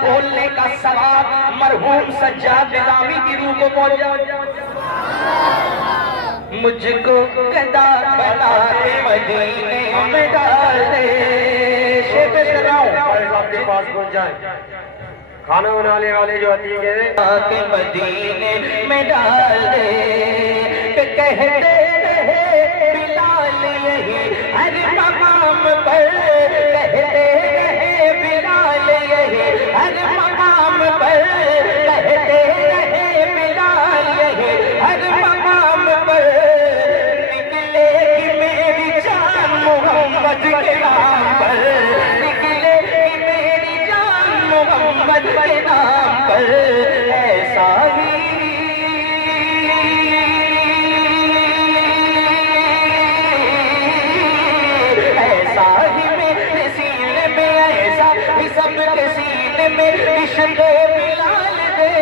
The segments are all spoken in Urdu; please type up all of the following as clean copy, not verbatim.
بولنے کا ثواب مرحوم سجاد نظامی کی روح کو پہنچا۔ مجھ کو گدا بنا کے مدینے میں ڈال دے، شیخ کر رہا ہوں آپ کے پاس پہنچ جائیں، کھانا بنانے والے جو عتیق ہیں کہ مدینے میں ڈال دے، کہتے رہے بلال یہی ہر مقام پر، کہتے رہے بلال یہی ہر مقام پر، کہتے رہے بلال یہی ہر مقام پر، نکلے گی میری جان محمد کے نام پر، نکلے گی میری جان محمد کے نام پر، ایسا ہی سب کے سینے میں عشق بلال دے،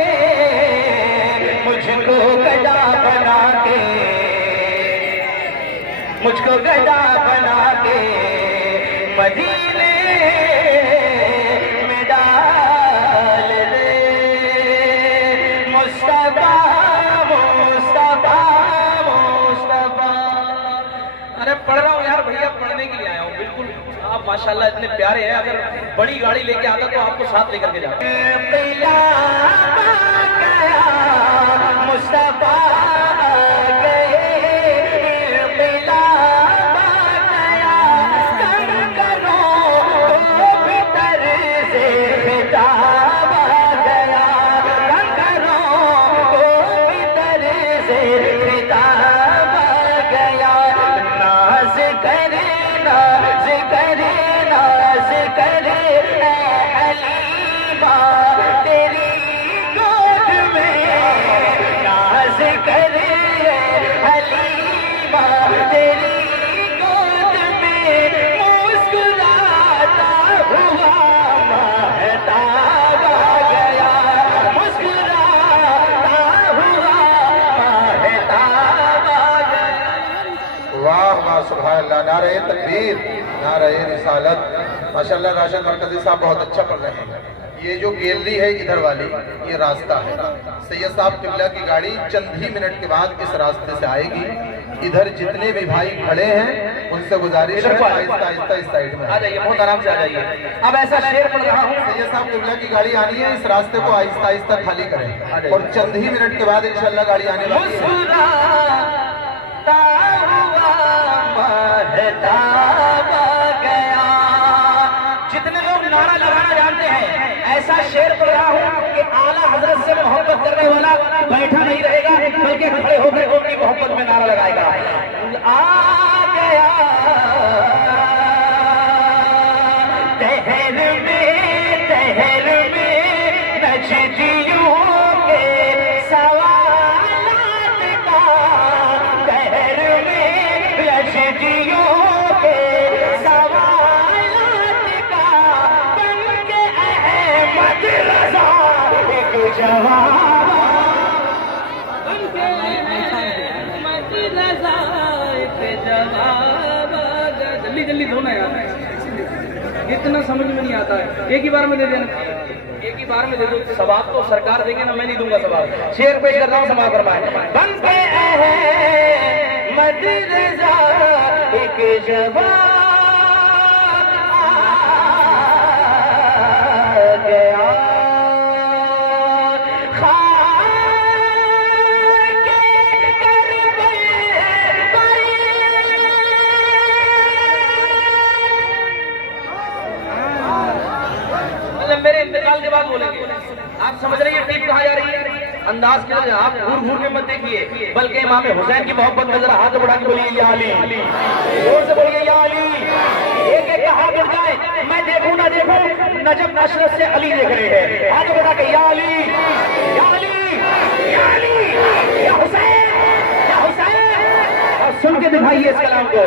مجھ کو گدا بنا کے، مجھ کو گدا بنا کے مدینے میں ڈال دے، مصطفیٰ مصطفیٰ مصطفیٰ۔ ارے پڑھ رہا ہوں یار بھیا، پڑھنے کے لیے آیا ہوں، بالکل آپ ماشاءاللہ اتنے پیارے ہیں، اگر بڑی گاڑی لے کے آتا تو آپ کو ساتھ لے کر کے جاتا۔ مصطفیٰ سبحان اللہ، نعرہ تکبیر، نعرہ رسالت۔ ماشاءاللہ راشد مرکزی صاحب بہت اچھا پڑھ رہے ہیں۔ یہ جو گیلری ہے ادھر والی، یہ راستہ ہے، سید صاحب قبلہ کی گاڑی چند ہی منٹ کے بعد اس راستے سے آئے گی۔ ادھر جتنے بھی بھائی کھڑے ہیں ان سے گزارش ہے آہستہ آہستہ اس سائیڈ میں آ جائیے، بہت آرام سے آ جائیے۔ اب ایسا شعر پڑھ رہا ہوں، سید صاحب قبلہ کی گاڑی آنی ہے، اس راستے کو آہستہ آہستہ خالی کریں اور چند ہی منٹ کے بعد انشاءاللہ گاڑی آنے والی ہے۔ جتنے لوگ نعرہ لگانا جانتے ہیں، ایسا شعر پڑھ رہا ہوں کہ اعلیٰ حضرت سے محبت کرنے والا بیٹھا نہیں رہے گا بلکہ کھڑے ہو کر ان کی محبت میں نعرہ لگائے گا۔ آ گیا تہر میں نجدیوں کے سوالات کا، تہر میں نجدیوں کے سوالات کا، بن کے احمد رضا ایک جواب، بن کے احمد رضا ایک جواب۔ جلدی جلدی دھونا یار، اتنا سمجھ میں نہیں آتا ہے، ایک ہی بار میں دے دینا، ایک ہی بار میں دے دو، ثواب تو سرکار دیں گے نا، میں نہیں دوں گا ثواب۔ شعر پیش کر رہا ہوں، سماع فرمائیں۔ بن کے احمد رضا ایک جواب آ گیا، میرے انتقال کے بعد بولیں گے، آپ سمجھ رہی ہیں ٹیپ کہاں جا رہی ہے؟ انداز کے لئے آپ گھور گھور کے مت دیکھئے، بلکہ امام حسین کی محبت میں ذرا ہاتھ بڑھا کے بولیے یا علی، زور سے بولیے یا علی، ایک ایک کا ہاتھ اٹھ جائے، میں دیکھوں نہ دیکھوں، نجم اشرف سے علی دیکھ رہے ہیں، ہاتھ بڑھا کے یا علی یا علی یا علی یا حسین یا حسین، اور سن کے دکھائیے اس کلام کو۔